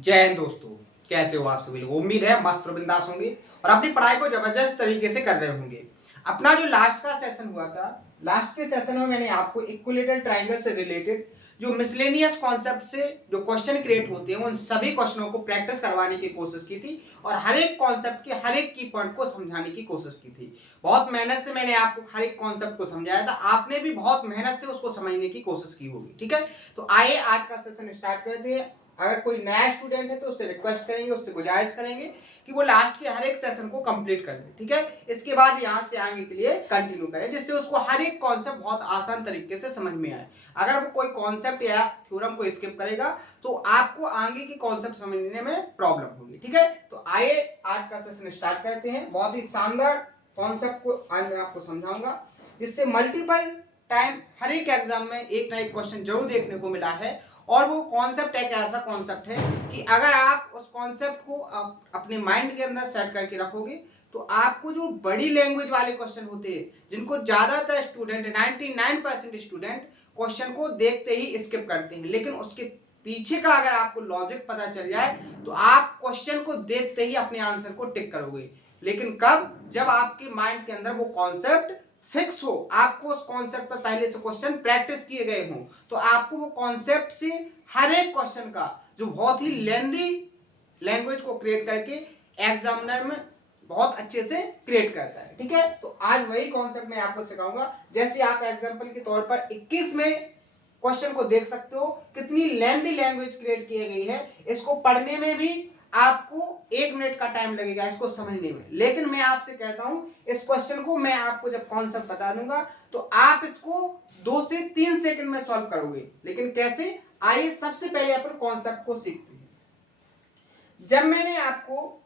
जय हिंद दोस्तों, कैसे हो आप सभी लोग। उम्मीद है मस्त और बिंदास होंगे और अपनी पढ़ाई को जबरदस्त तरीके से कर रहे होंगे। अपना जो लास्ट का सेशन हुआ था, लास्ट के सेशन में मैंने आपको इक्विलेटरल ट्रायंगल से रिलेटेड जो मिसलेनियस कॉन्सेप्ट से जो क्वेश्चन क्रिएट होते हैं उन सभी क्वेश्चनों को प्रैक्टिस करवाने की कोशिश की थी और हर एक कॉन्सेप्ट के हर एक की पॉइंट को समझाने की कोशिश की थी। बहुत मेहनत से मैंने आपको हर एक कॉन्सेप्ट को समझाया था, आपने भी बहुत मेहनत से उसको समझने की कोशिश की होगी। ठीक है, तो आइए आज का सेशन स्टार्ट करते हैं। अगर कोई नया स्टूडेंट है तो उससे रिक्वेस्ट करेंगे, उससे गुजारिश करेंगे कि वो लास्ट के हर एक सेशन को कंप्लीट कर ले। ठीक है, इसके बाद यहाँ से आगे के लिए कंटिन्यू करें जिससे उसको हर एक कॉन्सेप्ट बहुत आसान तरीके से समझ में आए। अगर वो कोई कॉन्सेप्ट या थ्योरम को स्किप करेगा तो आपको आगे की कॉन्सेप्ट समझने में प्रॉब्लम होगी। ठीक है, तो आइए आज का सेशन स्टार्ट करते हैं। बहुत ही शानदार कॉन्सेप्ट को आज मैं आपको समझाऊंगा जिससे मल्टीपल टाइम हर एक एग्जाम में एक ना एक क्वेश्चन जरूर देखने को मिला है। और वो कॉन्सेप्ट एक ऐसा कॉन्सेप्ट है कि अगर आप उस कॉन्सेप्ट को अपने माइंड के अंदर सेट करके रखोगे तो आपको जो बड़ी लैंग्वेज वाले क्वेश्चन होते हैं जिनको ज्यादातर स्टूडेंट 99% स्टूडेंट क्वेश्चन को देखते ही स्किप करते हैं, लेकिन उसके पीछे का अगर आपको लॉजिक पता चल जाए तो आप क्वेश्चन को देखते ही अपने आंसर को टिक करोगे। लेकिन कब? जब आपके माइंड के अंदर वो कॉन्सेप्ट फिक्स हो, आपको उस कॉन्सेप्ट पर पहले से क्वेश्चन प्रैक्टिस किए गए हों, तो आपको वो कॉन्सेप्ट से हर एक क्वेश्चन का जो बहुत ही लेंदी लैंग्वेज को क्रिएट करके एग्जामिनर में बहुत अच्छे से क्रिएट करता है। ठीक है, तो आज वही कॉन्सेप्ट मैं आपको सिखाऊंगा। जैसे आप एग्जांपल के तौर पर 21 में क्वेश्चन को देख सकते हो, कितनी लेंदी लैंग्वेज क्रिएट की गई है। इसको पढ़ने में भी आपको 1 मिनट का टाइम लगेगा इसको समझने में, लेकिन मैं आपसे कहता हूं इस क्वेश्चन को मैं आपको जब कॉन्सेप्ट बता दूंगा तो आप इसको 2 से 3 सेकंड में सॉल्व करोगे। लेकिन कैसे? आइए सबसे पहले अपन कॉन्सेप्ट को सीखते हैं। जब मैंने आपको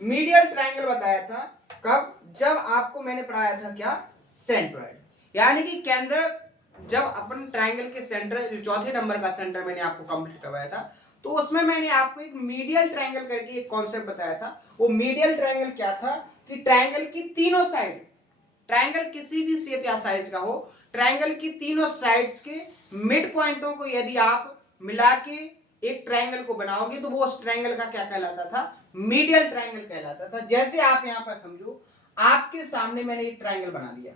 मीडियल ट्रायंगल बताया था, कब? जब आपको मैंने पढ़ाया था क्या? सेंट्रॉइड, यानी कि केंद्र। जब अपन ट्रायंगल के सेंटर जो चौथे नंबर का सेंटर मैंने आपको कंप्लीट करवाया था तो उसमें मैंने आपको एक मीडियल ट्रायंगल करके एक कॉन्सेप्ट बताया था। वो मीडियल ट्रायंगल क्या था कि ट्रायंगल की तीनों साइड, ट्रायंगल किसी भी शेप या साइज का हो, ट्रायंगल की तीनों साइड्स के मिड पॉइंटों को यदि आप मिला के एक ट्रायंगल को बनाओगे तो वो उस ट्रायंगल का क्या कहलाता था? मीडियल ट्रायंगल कहलाता था। जैसे आप यहां पर समझो, आपके सामने मैंने एक ट्रायंगल बना दिया।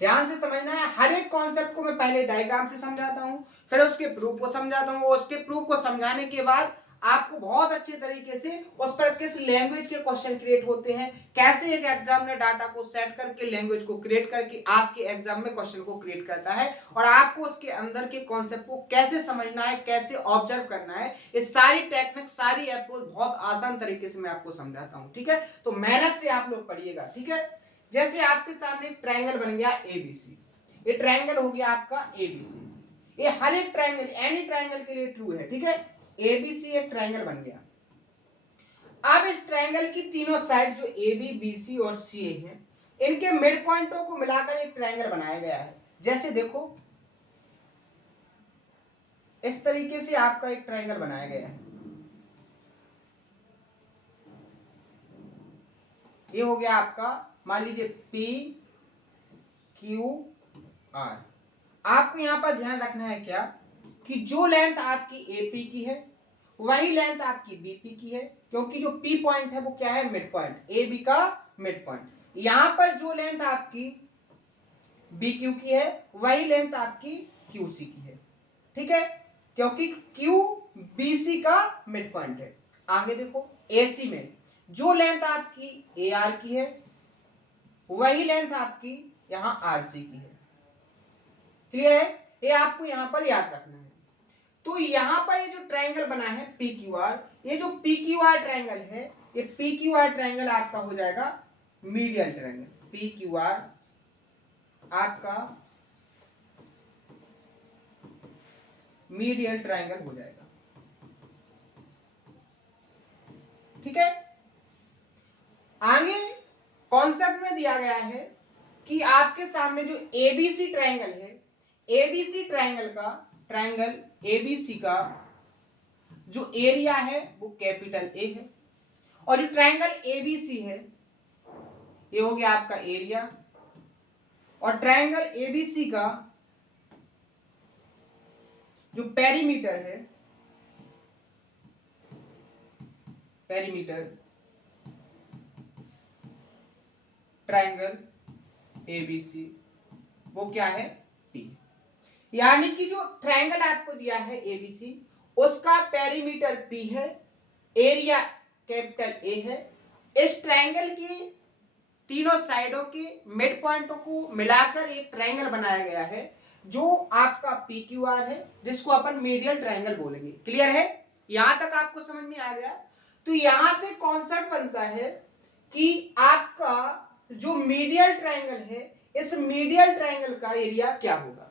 ध्यान से समझना है, हर एक कॉन्सेप्ट को मैं पहले डायग्राम से समझाता हूं, फिर उसके प्रूफ को समझाता हूं। उसके प्रूफ को समझाने के बाद आपको बहुत अच्छे तरीके से उस पर किस लैंग्वेज के क्वेश्चन क्रिएट होते हैं, कैसे एक एग्जामिनर डाटा को सेट करके लैंग्वेज को क्रिएट करके आपके एग्जाम में क्वेश्चन को क्रिएट करता है, और आपको उसके अंदर के कॉन्सेप्ट को कैसे समझना है, कैसे ऑब्जर्व करना है, ये सारी टेक्निक, सारी अप्रोच बहुत आसान तरीके से मैं आपको समझाता हूं। ठीक है, तो मेहनत से आप लोग पढ़िएगा। ठीक है, जैसे आपके सामने एक ट्रायंगल बन गया एबीसी, ये ट्रायंगल हो गया आपका एबीसी। ये हर एक ट्रायंगल, एनी ट्रायंगल के लिए ट्रू है। ठीक है, एबीसी एक ट्रायंगल बन गया। अब इस ट्रायंगल की तीनों साइड जो ए बी बी सी और सी हैं, इनके मिड पॉइंटों को मिलाकर एक ट्रायंगल बनाया गया है। जैसे देखो, इस तरीके से आपका एक ट्रायंगल बनाया गया है। ये हो गया आपका, मान लीजिए पी क्यू आर। आपको यहां पर ध्यान रखना है क्या कि जो लेंथ आपकी एपी की है वही लेंथ आपकी बीपी की है, क्योंकि जो पी पॉइंट है वो क्या है? मिड पॉइंट, ए बी का मिड पॉइंट। यहां पर जो लेंथ आपकी बी क्यू की है वही लेंथ आपकी क्यू सी की है। ठीक है, क्योंकि क्यू बी सी का मिड पॉइंट है। आगे देखो, ए सी में जो लेंथ आपकी ए आर की है वही लेंथ आपकी यहां आर सी की है। क्लियर है? ये आपको यहां पर याद रखना है। तो यहां पर ये जो ट्रायंगल बना है पी क्यू आर, ये जो पी क्यू आर ट्रायंगल है, ये पी क्यू आर ट्रायंगल आपका हो जाएगा medial triangle. P Q R आपका मीडियल ट्रायंगल हो जाएगा। ठीक है, आगे कॉन्सेप्ट में दिया गया है कि आपके सामने जो एबीसी ट्रायंगल है, एबीसी ट्रायंगल का, ट्रायंगल एबीसी का जो एरिया है वो कैपिटल ए है, और जो ट्रायंगल एबीसी है ये हो गया आपका एरिया, और ट्रायंगल एबीसी का जो पेरीमीटर है पेरीमीटर ट्रायंगल एबीसी वो क्या है, P। यानी कि जो ट्रायंगल आपको दिया है एबीसी उसका पेरीमीटर P है, एरिया कैपिटल A है। इस ट्रायंगल की तीनों साइडों के मिड पॉइंटों को मिलाकर एक ट्रायंगल बनाया गया है जो आपका PQR है, जिसको अपन मीडियल ट्रायंगल बोलेंगे। क्लियर है? यहां तक आपको समझ में आ गया? तो यहां से कॉन्सेप्ट बनता है कि आपका जो मीडियल ट्रायंगल है, इस मीडियल ट्रायंगल का एरिया क्या होगा।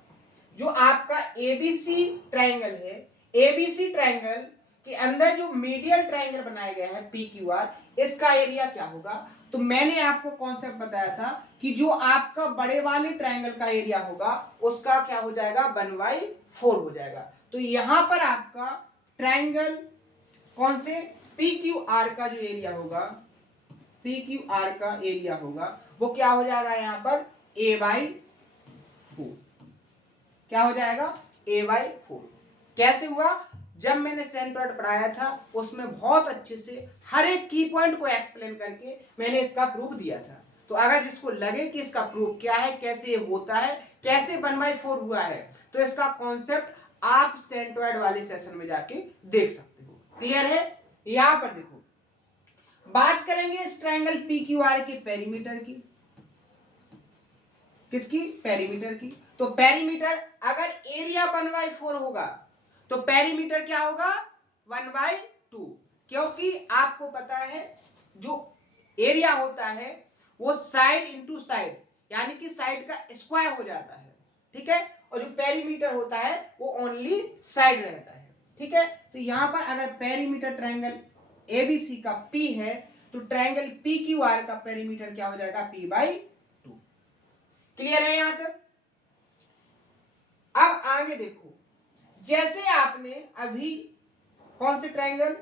जो आपका एबीसी ट्रायंगल है, एबीसी ट्रायंगल के अंदर जो मीडियल ट्रायंगल बनाया गया है PQR, इसका एरिया क्या होगा। तो मैंने आपको कॉन्सेप्ट बताया था कि जो आपका बड़े वाले ट्रायंगल का एरिया होगा उसका क्या हो जाएगा, 1/4 हो जाएगा। तो यहां पर आपका ट्रायंगल कौन से PQR का जो एरिया होगा, PQR का एरिया होगा वो क्या हो जाएगा, यहां पर A/4। क्या हो जाएगा, A/4। कैसे हुआ, जब मैंने सेंट्रॉइड पढ़ाया था उसमें बहुत अच्छे से हर एक की पॉइंट को एक्सप्लेन करके मैंने इसका प्रूफ दिया था। तो अगर जिसको लगे कि इसका प्रूफ क्या है, कैसे होता है, कैसे 1/4 हुआ है, तो इसका कॉन्सेप्ट आप सेंट्रॉइड वाले सेशन में जाके देख सकते हो। क्लियर है? यहां पर देखो, बात करेंगे इस ट्रायंगल PQR के पेरीमीटर की। किसकी, पेरीमीटर की। तो पेरीमीटर अगर एरिया 1/4 होगा तो पेरीमीटर क्या होगा, 1/2। क्योंकि आपको पता है जो एरिया होता है वो साइड इंटू साइड, यानी कि साइड का स्क्वायर हो जाता है। ठीक है? और जो पेरीमीटर होता है वो ओनली साइड रहता है। ठीक है? तो यहां पर अगर पेरीमीटर ट्रायंगल एबीसी का P है तो ट्रायंगल PQR का पेरीमीटर क्या हो जाएगा, P/2। क्लियर है यहां तक? अब आगे देखो, जैसे आपने अभी कौन से ट्रायंगल,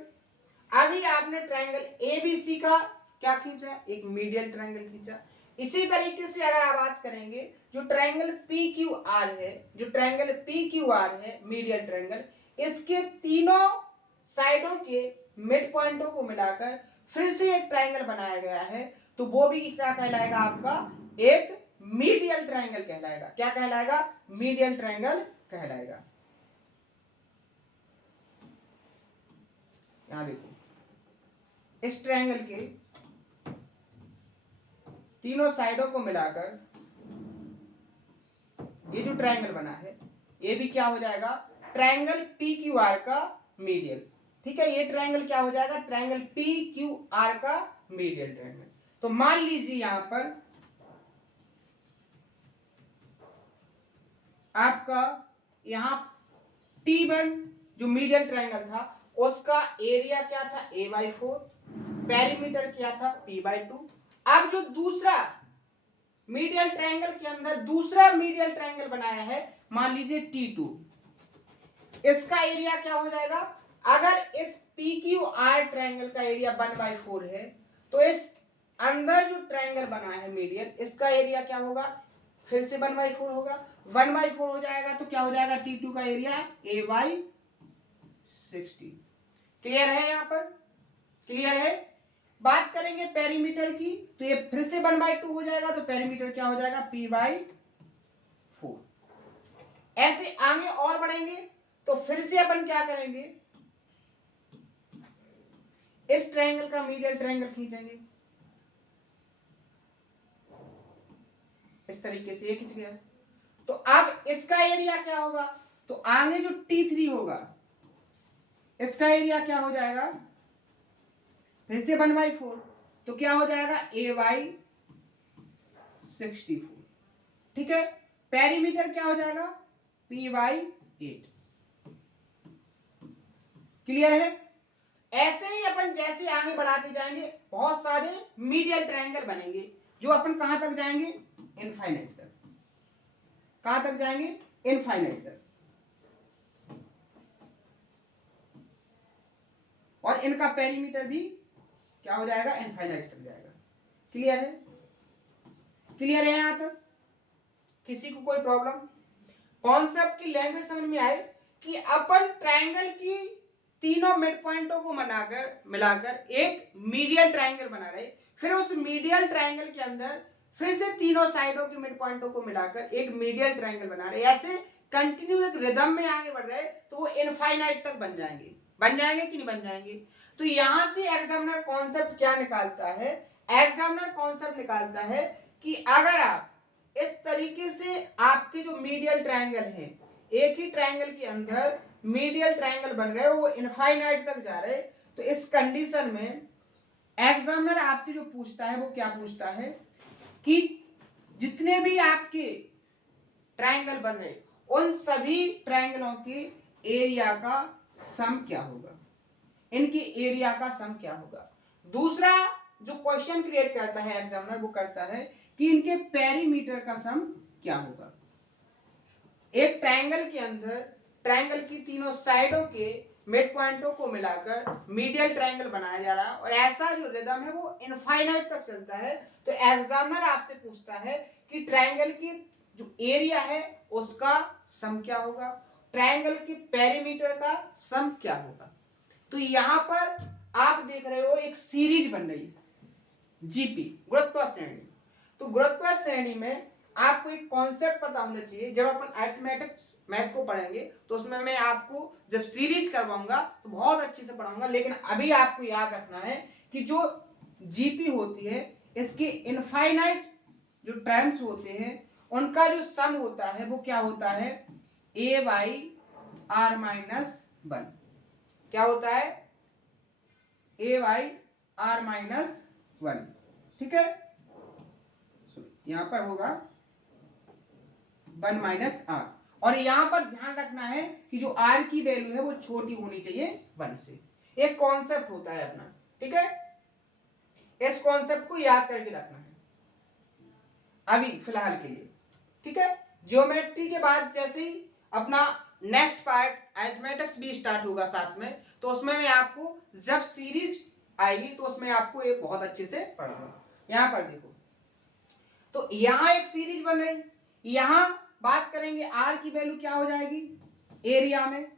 अभी आपने ट्रायंगल एबीसी का क्या खींचा, एक मीडियल ट्रायंगल खींचा। इसी तरीके से अगर आप बात करेंगे जो ट्रायंगल PQR है, जो ट्रायंगल PQR है मीडियल ट्रायंगल, इसके तीनों साइडों के मिड पॉइंटों को मिलाकर फिर से एक ट्रायंगल बनाया गया है। तो वो भी क्या कहलाएगा, आपका एक मीडियल ट्रायंगल कहलाएगा। क्या कहलाएगा, मीडियल ट्रायंगल कहलाएगा। यहां देखो, इस ट्रायंगल के तीनों साइडों को मिलाकर ये जो ट्रायंगल बना है ये भी क्या हो जाएगा, ट्रायंगल PQR का मीडियल। ठीक है? ये ट्रायंगल क्या हो जाएगा, ट्रायंगल PQR का मीडियल ट्रायंगल। तो मान लीजिए यहां पर आपका यहां T1 जो मीडियल ट्रायंगल था उसका एरिया क्या था, A/4, पेरीमीटर क्या था, P/2। अब जो दूसरा मीडियल ट्रायंगल के अंदर दूसरा मीडियल ट्रायंगल बनाया है, मान लीजिए T2, इसका एरिया क्या हो जाएगा। अगर इस PQR ट्रायंगल का एरिया 1/4 है तो इस अंदर जो ट्रायंगल बना है मीडियल, इसका एरिया क्या होगा, फिर से 1/4 होगा। 1/4 हो जाएगा तो क्या हो जाएगा, T2 का एरिया A/16। क्लियर है? यहां पर क्लियर है? बात करेंगे पेरीमीटर की तो ये फिर से 1/2 हो जाएगा, तो पेरीमीटर क्या हो जाएगा, P/4। ऐसे आगे और बढ़ेंगे तो फिर से अपन क्या करेंगे, इस ट्रायंगल का मीडियल ट्रायंगल खींचेंगे। इस तरीके से ये खींच गया। तो अब इसका एरिया क्या होगा, तो आगे जो T3 होगा इसका एरिया क्या हो जाएगा, फिर से 1/4, तो क्या हो जाएगा, A/64। ठीक है? पेरीमीटर क्या हो जाएगा, P/8। क्लियर है? ऐसे ही अपन जैसे आगे बढ़ाते जाएंगे बहुत सारे मीडियल ट्रायंगल बनेंगे जो अपन कहां तक जाएंगे, इनफाइनाइट तक। कहां तक जाएंगे, इनफाइनाइट तक। और इनका पेरीमीटर भी क्या हो जाएगा, इनफाइनाइट तक जाएगा। क्लियर है? क्लियर है यहां तक? किसी को कोई प्रॉब्लम? कॉन्सेप्ट की लैंग्वेज समझ में आए कि अपन ट्रायंगल की तीनों मिड पॉइंटों को मिलाकर एक मीडियल ट्राइंगल बना रहे, फिर उस मीडियल ट्राइंगल के अंदर फिर से तीनों साइडों के मिड पॉइंटों को मिलाकर एक मीडियल ट्राइंगल बना रहे, ऐसे कंटिन्यू एक रिदम में आगे बढ़ रहे, तो वो इनफाइनाइट तक बन जाएंगे कि नहीं बन जाएंगे। तो यहां से एग्जामिनर कॉन्सेप्ट क्या निकालता है, एग्जामिनर कॉन्सेप्ट निकालता है कि अगर आप इस तरीके से आपके जो मीडियल ट्राइंगल है, एक ही ट्राइंगल के अंदर मीडियल ट्राइंगल बन रहे हो, वो इनफाइनाइट तक जा रहे, तो इस कंडीशन में एग्जामिनर आपसे जो पूछता है वो क्या पूछता है कि जितने भी आपके ट्राइंगल बन रहे उन सभी ट्राइंगलों के एरिया का सम क्या होगा, इनके एरिया का सम क्या होगा। दूसरा जो क्वेश्चन क्रिएट करता है एग्जामिनर, वो करता है कि इनके पेरीमीटर का सम क्या होगा। एक ट्राइंगल के अंदर ट्राइंगल की तीनों साइडों के मिड पॉइंटों को मिलाकर मीडियल ट्राइंगल बनाया जा रहा है, और ऐसा जो रिदम है वो इनफाइनाइट तक चलता है। तो एग्जामिनर आपसे पूछता है कि ट्राइंगल की जो एरिया है उसका सम क्या होगा, ट्राइंगल के पेरीमीटर का सम क्या होगा। तो यहां पर आप देख रहे हो एक सीरीज बन रही है, जीपी, गुरुत्वाकर्षण श्रेणी। तो गुरुत्वाकर्षण श्रेणी में आपको एक कॉन्सेप्ट पता होना चाहिए। जब अपन अरिथमेटिक्स मैथ को पढ़ेंगे तो उसमें मैं आपको जब सीरीज करवाऊंगा तो बहुत अच्छे से पढ़ाऊंगा, लेकिन अभी आपको याद रखना है कि जो जीपी होती है इसके इनफाइनाइट जो टर्म्स होते हैं उनका जो सम होता है वो क्या होता है, a by R minus one. क्या होता है, a by R minus one. ठीक है, यहां पर होगा वन माइनस आर, और यहां पर ध्यान रखना है कि जो आर की वैल्यू है वो छोटी होनी चाहिए वन से। एक कॉन्सेप्ट होता है अपना, ठीक है, इस कॉन्सेप्ट को याद करके रखना है अभी फिलहाल के लिए। ठीक है, ज्योमेट्री के बाद जैसे ही अपना नेक्स्ट पार्ट अरिथमेटिक्स भी स्टार्ट होगा साथ में, तो उसमें मैं आपको जब सीरीज आएगी तो उसमें आपको ये बहुत अच्छे से पढ़ूंगा। यहां पर देखो, तो यहां एक सीरीज बन रही, यहां बात करेंगे आर की वैल्यू क्या हो जाएगी, एरिया में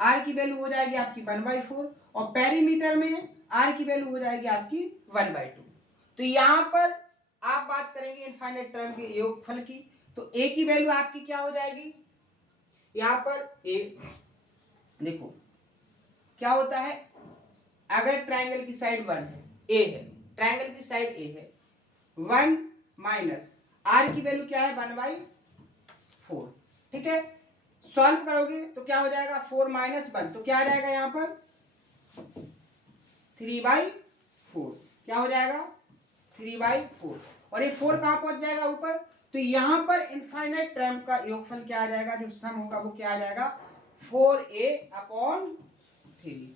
आर की वैल्यू हो जाएगी आपकी 1/4, और पेरीमीटर में आर की वैल्यू हो जाएगी आपकी 1/2। तो यहां पर आप बात करेंगे इनफाइनाइट टर्म के योगफल की, तो ए की वैल्यू आपकी क्या हो जाएगी, यहां पर ए देखो क्या होता है, अगर ट्राइंगल की साइड 1 है, ए है, ट्राइंगल की साइड ए है, 1 माइनस आर की वैल्यू क्या है 1/4। ठीक है, सॉल्व करोगे तो क्या हो जाएगा 4 माइनस 1, तो क्या आ जाएगा यहां पर 3/4। क्या हो जाएगा 3/4, और ये 4 कहां पहुंच जाएगा ऊपर, तो यहां पर इनफाइनाइट टर्म का योगफल क्या आ जाएगा, जो सम होगा वो क्या आ जाएगा 4a/3।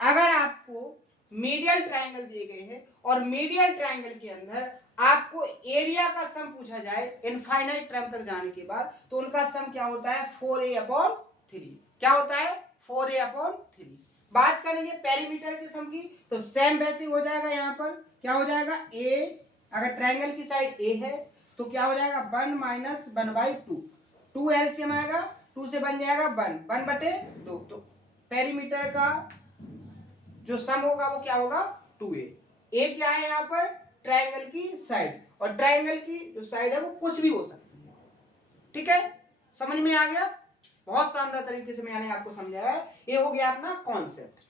अगर आपको मीडियल ट्राइंगल दिए गए हैं और मीडियल ट्राइंगल के अंदर आपको एरिया का सम पूछा जाए इनफाइनाइट टर्म तक जाने के बाद, तो उनका सम क्या होता है 4a/3। क्या होता है 4a/3। बात करेंगे पेरीमीटर के सम की, तो सेम वैसे हो जाएगा, यहां पर क्या हो जाएगा a, अगर ट्राइंगल की साइड a है तो क्या हो जाएगा 1 माइनस 1/2, 2 एलसीएम आएगा, 2 से बन जाएगा 1/2। तो पेरीमीटर का जो सम होगा वो क्या होगा 2a। a क्या है यहाँ पर ट्राइंगल की साइड, और ट्राइंगल की जो साइड है वो कुछ भी हो सकती है। ठीक है, समझ में आ गया, बहुत शानदार तरीके से मैंने आपको समझाया है। ये हो गया अपना कॉन्सेप्ट।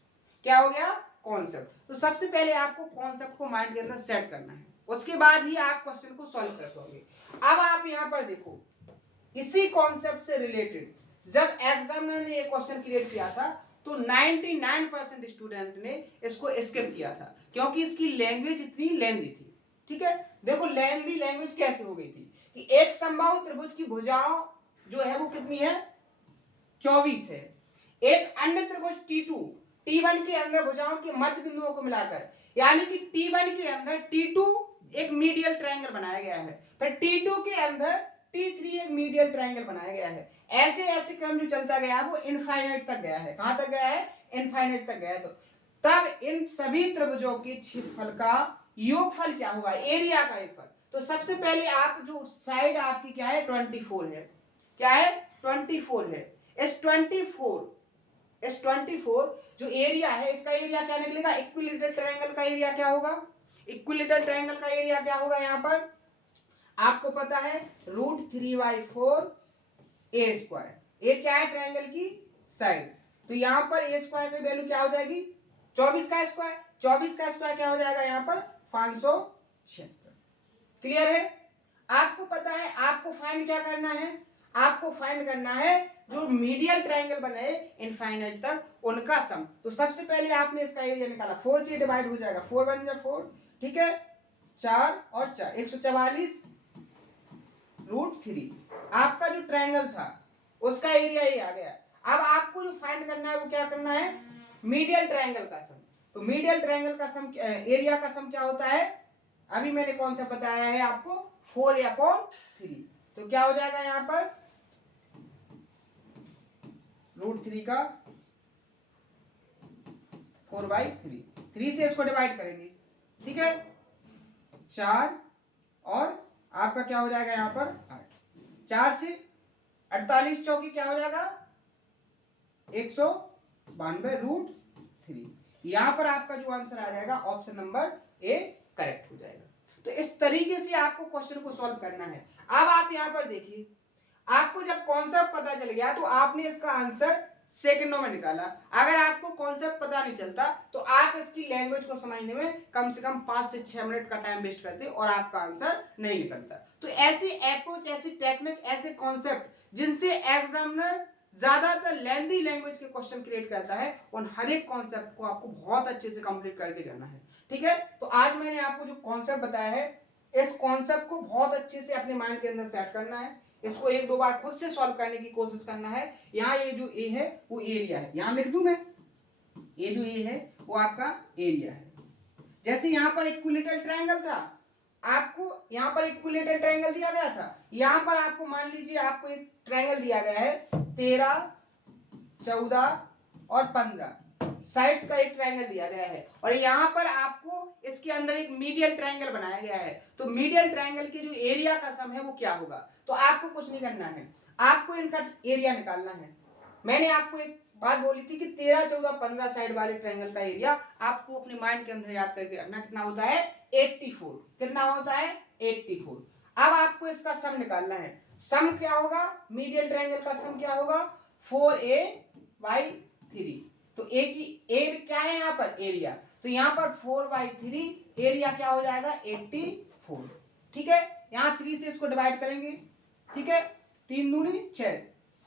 क्या हो गया कॉन्सेप्ट। तो सबसे पहले आपको कॉन्सेप्ट को माइंड के अंदर सेट करना है, उसके बाद ही आप क्वेश्चन को सॉल्व कर पाओगे। अब आप यहाँ पर देखो, इसी कॉन्सेप्ट से रिलेटेड जब एग्जामिनर ने ये क्वेश्चन क्रिएट किया था तो 99% स्टूडेंट ने इसको स्किप किया था, क्योंकि इसकी लैंग्वेज इतनी लेंथी थी। ठीक है, देखो लेंथी लैंग्वेज कैसे हो गई थी कि एक समबाहु त्रिभुज की भुजाओं जो है वो कितनी है 24 है। एक अन्य त्रिभुज T2 T1 के अंदर भुजाओं के मध्य बिंदुओं को मिलाकर, यानी कि T1 के अंदर T2 एक मीडियल ट्रायंगल बनाया गया है, फिर T2 के अंदर T3 एक मीडियल ट्रायंगल बनाया गया है। ऐसे ऐसे क्रम जो चलता गया है वो इनफाइनाइट तक गया है। कहां तक गया है इनफाइनाइट तक गया है। तो तब इन सभी त्रिभुजों के क्षेत्रफल का योगफल क्या होगा, एरिया का योगफल। तो सबसे पहले आप जो साइड आपकी क्या है 24 है, क्या है 24 है। इस 24 S24 जो एरिया है इसका एरिया क्या निकलेगा, इक्विलेटरल ट्रायंगल का एरिया क्या होगा, इक्विलेटरल ट्रायंगल का एरिया क्या होगा, यहाँ पर आपको पता है √3/4 ए स्क्वायर। ए क्या है, ट्रायंगल की साइड। तो यहाँ पर ए स्क्वायर की वैल्यू क्या हो जाएगी, 24 का स्क्वायर। 24 का स्क्वायर क्या हो जाएगा यहाँ पर 576। क्लियर है। आपको पता है आपको फाइंड क्या करना है, आपको फाइंड करना है जो मीडियल ट्रायंगल बने इनफाइनाइट तक उनका सम। तो सबसे पहले आपने इसका एरिया निकाला, 4 से डिवाइड हो जाएगा, 4 1 जा 4, ठीक है, 4 और 4 144 √3। आपका जो ट्रायंगल था उसका एरिया ही आ गया। अब आपको जो फाइंड करना है वो क्या करना है, मीडियल ट्रायंगल का सम। तो मीडियल ट्रायंगल का सम, एरिया का सम क्या होता है, अभी मैंने कौन सा बताया है आपको, 4a/3। तो क्या हो जाएगा यहाँ पर √3 का 4/3, 3 से इसको डिवाइड करेंगे, ठीक है, 4 और आपका क्या हो जाएगा यहाँ पर 8, 4 से 48 चौकी क्या हो जाएगा 192 √3। यहां पर आपका जो आंसर आ जाएगा ऑप्शन नंबर ए करेक्ट हो जाएगा। तो इस तरीके से आपको क्वेश्चन को सॉल्व करना है। अब आप यहां पर देखिए, आपको जब कॉन्सेप्ट पता चल गया तो आपने इसका आंसर सेकंडों में निकाला। अगर आपको कॉन्सेप्ट पता नहीं चलता तो आप इसकी लैंग्वेज को समझने में कम से कम 5 से 6 मिनट का टाइम वेस्ट करते और आपका आंसर नहीं निकलता। तो ऐसी अप्रोच, ऐसी टेक्निक, ऐसे कॉन्सेप्ट जिनसे एग्जामिनर ज्यादातर लेंथी लैंग्वेज के क्वेश्चन क्रिएट करता है, उन हर एक कॉन्सेप्ट को आपको बहुत अच्छे से कंप्लीट करके जाना है, ठीक है। तो आज मैंने आपको जो कॉन्सेप्ट बताया है, इस कॉन्सेप्ट को बहुत अच्छे से अपने माइंड के अंदर सेट करना है, इसको 1-2 बार खुद से सॉल्व करने की कोशिश करना है। यहाँ ये जो ए है वो एरिया है, यहाँ लिख दूं मैं, ये जो ए है वो आपका एरिया है। जैसे यहाँ पर इक्विलेटरल ट्रायंगल था, आपको यहाँ पर इक्विलेटरल ट्रायंगल दिया गया था, यहाँ पर आपको मान लीजिए आपको एक ट्रायंगल दिया गया है 13, 14 और 15 साइड्स का एक ट्रायंगल दिया गया है, और यहाँ पर आपको इसके अंदर एक मीडियल ट्रायंगल बनाया गया है। तो मीडियल ट्रायंगल के जो एरिया का सम है वो क्या होगा, तो आपको कुछ नहीं करना है, आपको इनका एरिया निकालना है। मैंने आपको एक बात बोली थी कि 13, 14, 15 साइड वाले ट्रायंगल का एरिया आपको अपने माइंड के अंदर याद करके रखना, कितना होता है 84। कितना होता है 84। अब आपको इसका सम निकालना है। सम क्या होगा, मीडियल ट्रायंगल का सम क्या होगा 4a/3। तो ए की ए क्या है यहाँ पर एरिया, तो यहाँ पर 4/3 एरिया क्या हो जाएगा 84, ठीक है। यहाँ 3 से इसको डिवाइड करेंगे, ठीक है, 3 दूनी 6,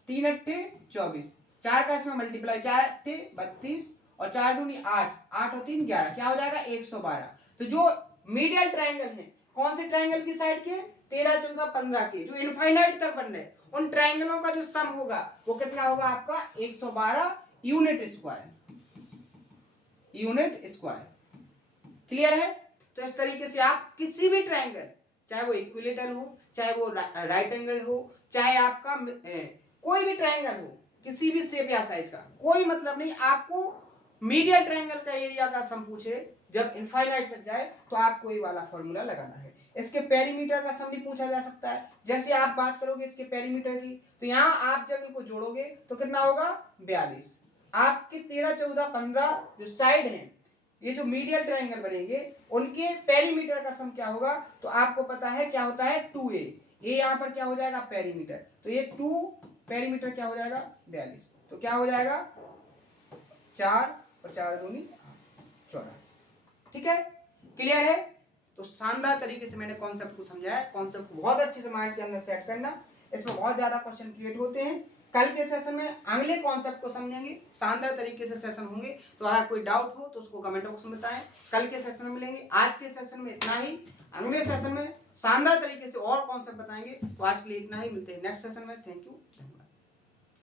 3 अट्ठे 24, 4 का इसमें मल्टीप्लाई, 4 अट्ठे 32 और 4 दूनी 8, 8 और 3 11, क्या हो जाएगा 112। तो जो मीडियल ट्रायंगल है कौन से ट्रायंगल की साइड के, 13, 14, 15 के, जो इनफाइनाइट तक बन रहे, उन ट्रायंगलों का जो सम होगा वो कितना होगा आपका 112 यूनिट स्क्वायर। क्लियर है। तो इस तरीके से आप किसी भी ट्रायंगल, चाहे वो इक्विलेटरल हो, चाहे वो राइट एंगल हो, चाहे आपका कोई भी ट्रायंगल हो, किसी भी शेप या साइज का कोई मतलब नहीं, आपको मीडियल ट्रायंगल का एरिया का सम पूछे जब इनफाइनाइट तक जाए तो आपको ये वाला फॉर्मूला लगाना है। इसके पेरीमीटर का सम भी पूछा जा सकता है। जैसे आप बात करोगे इसके पेरीमीटर की, तो यहाँ आप जब इनको जोड़ोगे तो कितना होगा 42। आपके 13, 14, 15 जो साइड हैं, ये जो मीडियल ट्रायंगल बनेंगे उनके पेरीमीटर का सम क्या होगा, तो आपको पता है क्या होता है 2a। ये यहाँ पर क्या हो जाएगा पेरीमीटर, तो ये 2 पेरीमीटर क्या हो जाएगा 42। तो क्या हो जाएगा 4 और 4 दूनी 84, ठीक है। क्लियर है। तो शानदार तरीके से मैंने कॉन्सेप्ट को समझाया। कॉन्सेप्ट को बहुत अच्छे से माइंड के अंदर सेट करना, इसमें बहुत ज्यादा क्वेश्चन क्रिएट होते हैं। कल के सेशन में अगले कॉन्सेप्ट को समझेंगे, शानदार तरीके से सेशन होंगे। तो अगर कोई डाउट हो तो उसको कमेंट बॉक्स में बताएं। कल के सेशन में मिलेंगे। आज के सेशन में इतना ही, अगले सेशन में शानदार तरीके से और कॉन्सेप्ट बताएंगे। तो आज के लिए इतना ही, मिलते हैं नेक्स्ट सेशन में। Thank you.